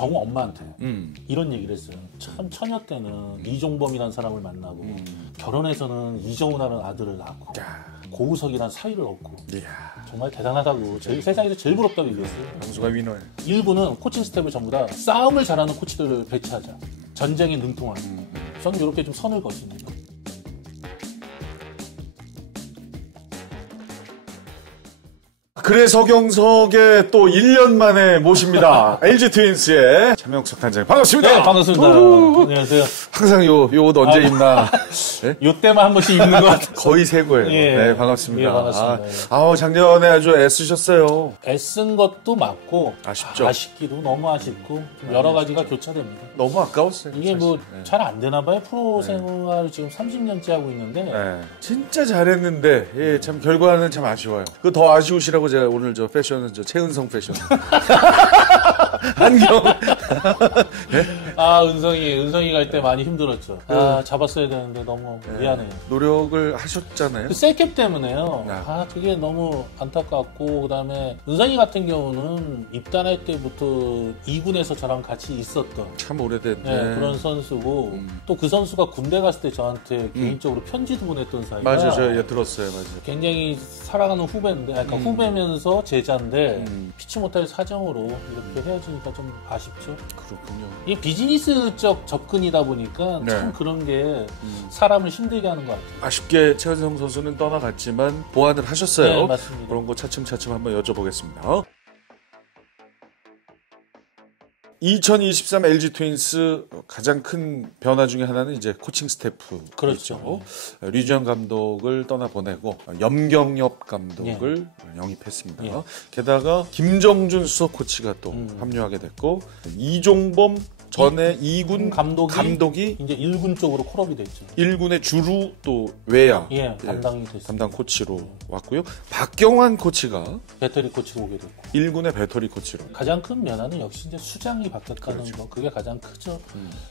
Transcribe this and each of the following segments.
정우 엄마한테 이런 얘기를 했어요. 참 처녀 때는 이종범이라는 사람을 만나고 결혼해서는 이정우라는 아들을 낳고 고우석이라는 사위를 얻고 정말 대단하다고 세상에서 제일 부럽다고 얘기했어요. 형수가 위너해. 일부는 코칭 스텝을 전부 다 싸움을 잘하는 코치들을 배치하자. 전쟁에 능통한. 저는 이렇게 좀 선을 거십니다. 그래서 서경석에 또 1년 만에 모십니다. LG 트윈스의 장명석 단장님 반갑습니다. 네, 반갑습니다. 안녕하세요. 항상 요 옷 언제 입나? 네? 요때만 한 번씩 입는 것 같아요. 거의 새 거예요. 예. 네, 반갑습니다. 예, 반갑습니다. 작년에 아주 애쓰셨어요. 애쓴 것도 맞고 아쉽죠. 아쉽기도 너무 아쉽고 좀 여러 가지가 교차됩니다. 너무 아까웠어요. 이게 뭐 잘 안 되나 봐요. 프로 생활을 지금 30년째 하고 있는데 진짜 잘했는데 참 결과는 참 아쉬워요. 그 더 아쉬우시라고 제가 오늘 저 패션은 최은성 패션 안경 은성이 갈 때 많이 힘들었죠. 잡았어야 되는데 너무 미안해요. 노력을 하셨잖아요. 그 셀캡 때문에요. 그게 너무 안타깝고 그다음에 은성이 같은 경우는 입단할 때부터 2군에서 저랑 같이 있었던 참 오래됐네. 그런 선수고 또 그 선수가 군대 갔을 때 저한테 개인적으로 편지도 보냈던 사이가 맞아요. 제가 들었어요. 맞아요. 굉장히 사랑하는 후배인데 후배면서 제자인데 피치 못할 사정으로 이렇게 헤어지니까 좀 아쉽죠. 그렇군요. 이 비즈니스적 접근이다 보니까 참 그런 게 사람을 힘들게 하는 것 같아요. 아쉽게 최은성 선수는 떠나갔지만 보완을 하셨어요. 네, 맞습니다. 그런 거 차츰차츰 한번 여쭤보겠습니다. 2023 LG 트윈스 가장 큰 변화 중에 하나는 이제 코칭 스태프. 그렇죠. 류지영 감독을 떠나보내고 염경엽 감독을 영입했습니다. 게다가 김정준 수석 코치가 또 합류하게 됐고 이종범 전에 2군 감독이 이제 1군 쪽으로 콜업이 됐죠. 1군의 주루 또 외야 담당이 됐습니다. 담당 코치로 왔고요. 박경환 코치가 배터리 코치로 오게 됐고 1군의 배터리 코치로. 가장 큰 변화는 역시 이제 수장이 바뀌었다는 거, 그게 가장 크죠.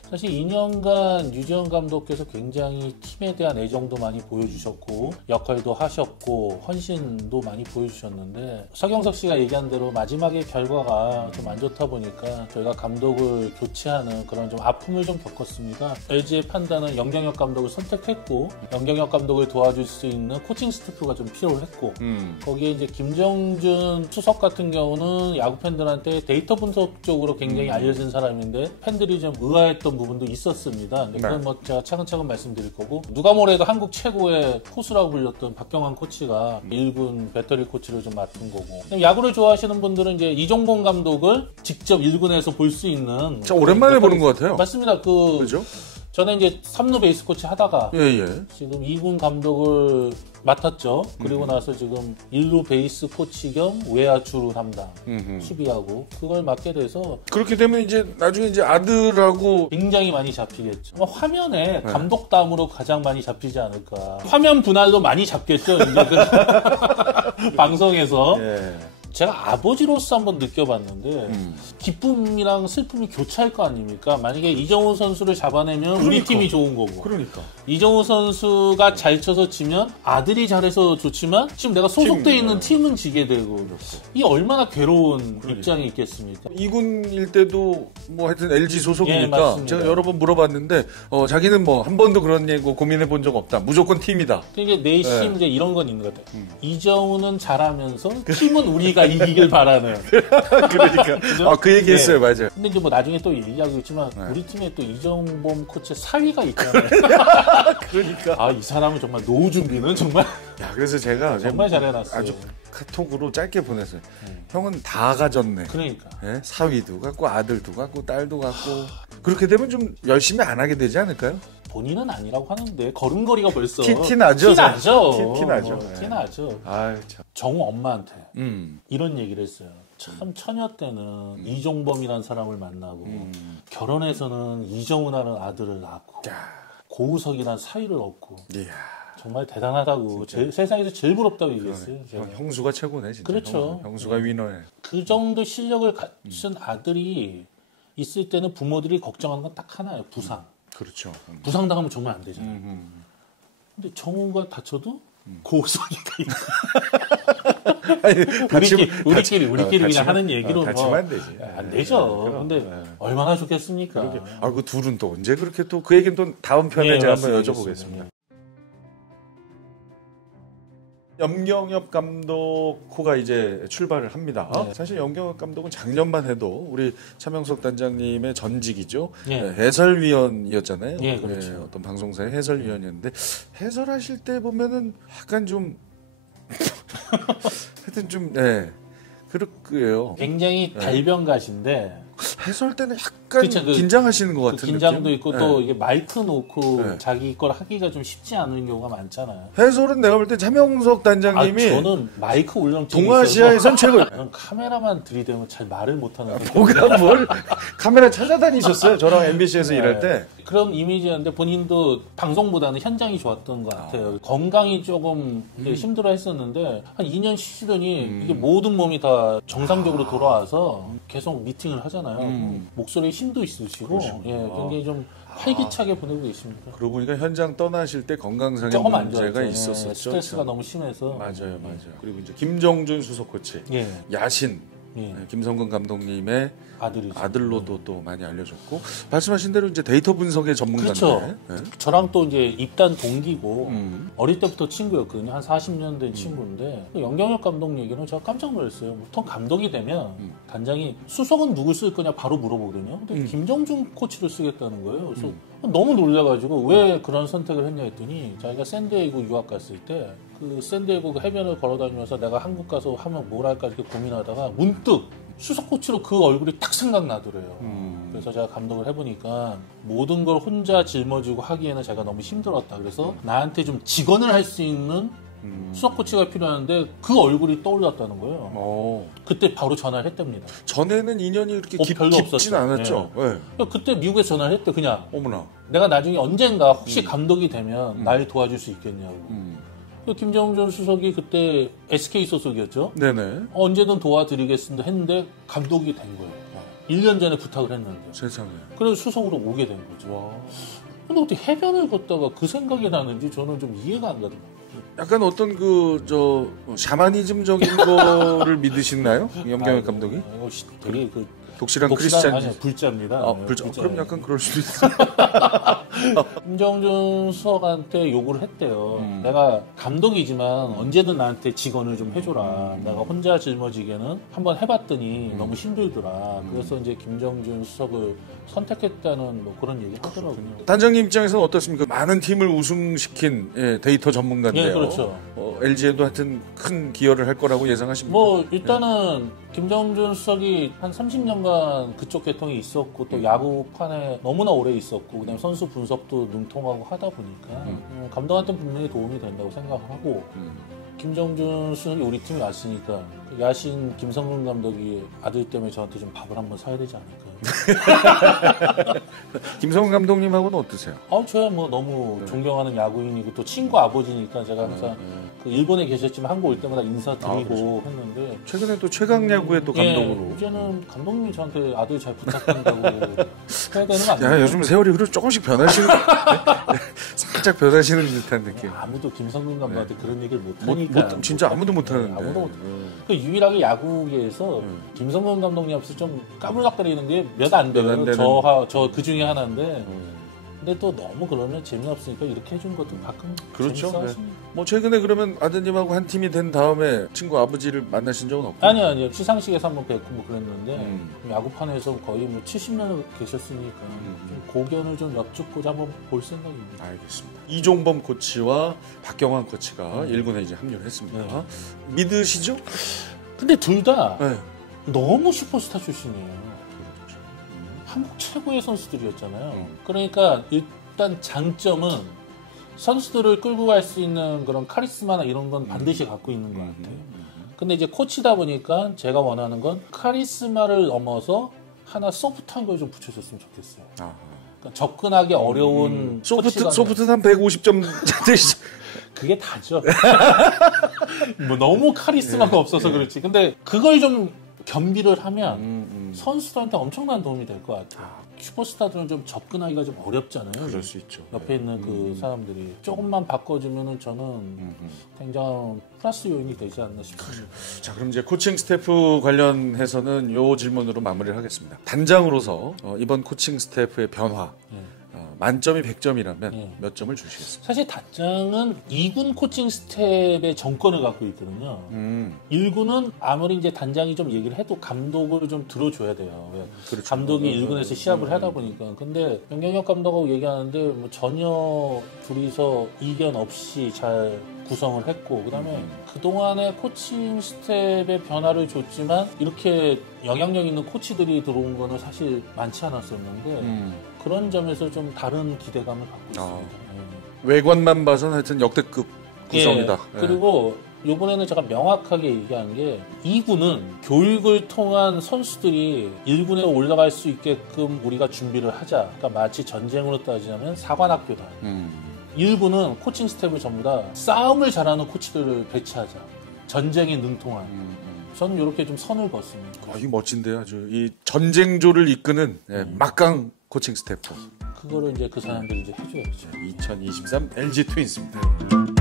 사실 2년간 류지영 감독께서 굉장히 팀에 대한 애정도 많이 보여주셨고 역할도 하셨고 헌신도 많이 보여주셨는데 서경석 씨가 얘기한 대로 마지막에 결과가 좀 안 좋다 보니까 저희가 감독을 교체하는 그런 좀 아픔을 좀 겪었습니다. LG의 판단은 염경엽 감독을 선택했고 염경엽 감독을 도와줄 수 있는 코칭 스태프가 좀 필요했고 거기에 이제 김정준 수석 같은 경우는 야구 팬들한테 데이터 분석 쪽으로 굉장히 알려진 사람인데 팬들이 좀 의아했던 부분도 있었습니다. 근데 그건 뭐 제가 차근차근 말씀드릴 거고 누가 뭐래도 한국 최고의 포수라고 불렸던 박경환 코치가 1군 배터리 코치를 좀 맡은 거고 야구를 좋아하시는 분들은 이제 이종범 감독을 직접 1군에서 볼 수 있는 오랜만에 보는 것 같아요. 맞습니다. 그죠? 저는 이제 3루 베이스 코치 하다가 지금 2군 감독을 맡았죠. 그리고 나서 지금 1루 베이스 코치 겸 외야 주루 담당 수비하고 그걸 맡게 돼서 그렇게 되면 이제 나중에 이제 아들하고 굉장히 많이 잡히겠죠. 아마 화면에 감독담으로 가장 많이 잡히지 않을까. 화면 분할도 많이 잡겠죠. 이제 방송에서. 제가 아버지로서 한번 느껴봤는데 기쁨이랑 슬픔이 교차할 거 아닙니까? 만약에 이정우 선수를 잡아내면 우리 팀이 좋은 거고 이정우 선수가 잘 쳐서 지면 아들이 잘해서 좋지만 지금 내가 소속돼 있는 팀은 지게 되고 이게 얼마나 괴로운 입장이 있겠습니까? 2군일 때도 뭐 하여튼 LG 소속이니까 제가 여러 번 물어봤는데 자기는 뭐 한 번도 그런 얘기 고민해 본 적 없다. 무조건 팀이다. 그러니까 내심 이제 이런 건 있는 것 같아요. 이정우는 잘하면서 팀은 우리가 이기길 바라는. 그러니까. 그 얘기 했어요, 맞아요. 근데 이제 뭐 나중에 또 얘기하겠지만 우리 팀에 또 이정범 코치의 사위가 있잖아요. 그러니까. 이 사람은 정말 노후 준비는 정말. 그래서 제가 정말 잘해놨어요. 아주 카톡으로 짧게 보냈어요. 형은 다 가졌네. 그러니까. 사위도 갖고 아들도 갖고 딸도 갖고. 그렇게 되면 좀 열심히 안 하게 되지 않을까요? 본인은 아니라고 하는데 걸음걸이가 벌써 티나죠. 티나죠. 아유, 참. 정우 엄마한테 이런 얘기를 했어요. 참 처녀 때는 이종범이라는 사람을 만나고 결혼해서는 이정우라는 아들을 낳고 고우석이라는 사위를 얻고 정말 대단하다고 세상에서 제일 부럽다고 얘기했어요. 형수가 최고네 진짜. 그렇죠. 형수가 위너네. 그 정도 실력을 갖춘 아들이 있을 때는 부모들이 걱정하는 건 딱 하나예요. 부상. 그렇죠. 부상당하면 정말 안 되잖아요. 근데 정우가 다쳐도 고소리가 있는. 우리끼리 그냥 하는 얘기로 다치면 안 되지. 안 되죠. 근데 얼마나 좋겠습니까? 그 둘은 또 언제 그렇게 또 그 얘기는 또 다음 편에 제가 한번 여쭤보겠습니다. 염경엽 감독 호가 이제 출발을 합니다. 네. 사실 염경엽 감독은 작년만 해도 우리 차명석 단장님의 전직이죠. 네. 해설위원이었잖아요. 네, 그렇죠. 네, 어떤 방송사의 해설위원이었는데 해설하실 때 보면은 약간 좀 하여튼 좀 그렇고요. 굉장히 달변가신데 해설 때는 약간 긴장하시는 것 같은 긴장도 느낌? 있고 또 이게 마이크 놓고 자기 걸 하기가 좀 쉽지 않은 경우가 많잖아요. 해설은 내가 볼 때 차명석 단장님이 저는 마이크 울렁증이 동아시아에선 최고예요. 저는 카메라만 들이대면 잘 말을 못하는데 뭐가 뭘 카메라 찾아다니셨어요? 저랑 MBC에서 일할 때. 그런 이미지였는데 본인도 방송보다는 현장이 좋았던 것 같아요. 건강이 조금 힘들어 했었는데 한 2년 쉬시더니 이게 모든 몸이 다 정상적으로 돌아와서 계속 미팅을 하잖아요. 목소리에 힘도 있으시고 굉장히 좀 활기차게 보내고 계십니다. 그러고 보니까 현장 떠나실 때 건강상의 문제가 있었었죠. 스트레스가 너무 심해서. 맞아요. 그리고 이제 김정준 수석 코치, 야신 김성근 감독님의 아들로도 또 많이 알려졌고 말씀하신 대로 이제 데이터 분석의 전문가인데. 그렇죠. 저랑 또 이제 입단 동기고 어릴 때부터 친구였거든요. 한 40년 된 친구인데 염경엽 감독 얘기는 제가 깜짝 놀랐어요. 보통 감독이 되면 단장이 수석은 누굴 쓸 거냐 바로 물어보거든요. 근데 김정준 코치를 쓰겠다는 거예요. 그래서 너무 놀라가지고 왜 그런 선택을 했냐 했더니 자기가 샌디에이고 유학 갔을 때 그 샌디에이고 해변을 걸어다니면서 내가 한국 가서 하면 뭘 할까 이렇게 고민하다가 문득 수석 코치로 그 얼굴이 딱 생각나더래요. 그래서 제가 감독을 해보니까 모든 걸 혼자 짊어지고 하기에는 제가 너무 힘들었다. 그래서 나한테 좀 직원을 할 수 있는 수석 코치가 필요한데 그 얼굴이 떠올랐다는 거예요. 그때 바로 전화를 했답니다. 전에는 인연이 그렇게 별로 깊진 없었죠. 않았죠. 그때 미국에서 전화를 했대. 그냥 어머나. 내가 나중에 언젠가 혹시 감독이 되면 날 도와줄 수 있겠냐고. 김정준 수석이 그때 SK 소속이었죠. 네네. 언제든 도와드리겠습니다 했는데 감독이 된 거예요. 1년 전에 부탁을 했는데. 세상에. 그래서 수석으로 오게 된 거죠. 근데 어떻게 해변을 걷다가 그 생각이 나는지 저는 좀 이해가 안 가더라고요. 약간 어떤 샤머니즘적인 거를 믿으시나요? 염경엽 감독이? 되게 독실한 크리스찬. 아니요, 불자입니다. 불자. 그럼 약간 그럴 수도 있어요. 김정준 수석한테 요구를 했대요. 내가 감독이지만 언제든 나한테 직원을 좀 해줘라. 내가 혼자 짊어지기에는 한번 해봤더니 너무 힘들더라. 그래서 이제 김정준 수석을 선택했다는 뭐 그런 얘기 하더라고요. 단장님 입장에서는 어떻습니까? 많은 팀을 우승시킨 데이터 전문가인데요. 네, 그렇죠. LG에도 하여튼 큰 기여를 할 거라고 예상하십니까? 일단은 김정준 수석이 한 30년간 그쪽 계통이 있었고 또 야구판에 너무나 오래 있었고 그다음에 선수 분석도 능통하고 하다 보니까 감독한테 분명히 도움이 된다고 생각을 하고 김정준 수석이 우리 팀에 왔으니까 야신 김성근 감독이 아들 때문에 저한테 좀 밥을 한번 사야 되지 않을까. 김성근 감독님하고는 어떠세요? 저야 뭐 너무 존경하는 야구인이고 또 친구 아버지니까 제가 항상 그 일본에 계셨지만 한국 올 때마다 인사드리고 했는데 최근에 또 최강야구의 또 감독으로 이제는 감독님이 저한테 아들 잘 부탁한다고 해야 되는 거 아니에요? 요즘 세월이 흐르 조금씩 변하시는 살짝 변하시는 듯한 느낌. 아무도 김성근 감독한테 그런 얘기를 못 하니까 진짜 아무도 못 하는데. 아무도 못. 그 유일하게 야구계에서 김성근 감독님 앞에서 좀 까불락거리는 게 몇 안 돼요. 저 그 중에 하나인데. 근데 또 너무 그러면 재미없으니까 이렇게 해준 것도 가끔 그렇죠. 재밌어하십니다. 뭐 최근에 그러면 아드님하고 한 팀이 된 다음에 친구 아버지를 만나신 적은 없고요? 아니요. 시상식에서 한번 뵙고 뭐 그랬는데 야구판에서 거의 뭐 70년을 계셨으니까 좀 고견을 좀 여쭙고자 한번 볼 생각입니다. 알겠습니다. 이종범 코치와 박경환 코치가 1군에 이제 합류를 했습니다. 믿으시죠? 근데 둘 다 너무 슈퍼스타 출신이에요. 한국 최고의 선수들이었잖아요. 그러니까 일단 장점은 선수들을 끌고 갈 수 있는 그런 카리스마나 이런 건 반드시 갖고 있는 것 같아요. 근데 이제 코치다 보니까 제가 원하는 건 카리스마를 넘어서 하나 소프트한 걸 좀 붙여줬으면 좋겠어요. 그러니까 접근하기 어려운 소프트 한 150점 그게 다죠. 뭐 너무 카리스마가 없어서 그렇지. 근데 그걸 좀 겸비를 하면 선수들한테 엄청난 도움이 될 것 같아요. 슈퍼스타들은 좀 접근하기가 좀 어렵잖아요. 그럴 수 있죠. 옆에 있는 그 사람들이 조금만 바꿔주면은 저는 굉장한 플러스 요인이 되지 않나 싶습니다. 자, 그럼 이제 코칭 스태프 관련해서는 요 질문으로 마무리를 하겠습니다. 단장으로서 이번 코칭 스태프의 변화 만점이 100점이라면 몇 점을 주시겠습니까? 사실 단장은 2군 코칭 스텝의 정권을 갖고 있거든요. 1군은 아무리 이제 단장이 좀 얘기를 해도 감독을 좀 들어줘야 돼요. 그렇죠. 감독이 1군에서 시합을 하다 보니까. 근데 영경혁 감독하고 얘기하는데 뭐 전혀 둘이서 이견 없이 잘 구성을 했고, 그다음에 그동안의 코칭 스텝의 변화를 줬지만 이렇게 영향력 있는 코치들이 들어온 거는 사실 많지 않았었는데 그런 점에서 좀 다른 기대감을 갖고 있습니다. 외관만 봐서는 하여튼 역대급 구성이다. 그리고 이번에는 제가 명확하게 얘기한 게 2군은 교육을 통한 선수들이 1군에 올라갈 수 있게끔 우리가 준비를 하자. 그러니까 마치 전쟁으로 따지자면 사관학교다. 1군은 코칭 스텝을 전부 다 싸움을 잘하는 코치들을 배치하자. 전쟁에 능통한. 저는 이렇게 좀 선을 걷습니다. 이게 멋진데요. 아주 이 전쟁조를 이끄는 막강 코칭 스태프. 그거를 이제 그 사람들이 이제 해줘야죠. 2023 LG 트윈스입니다.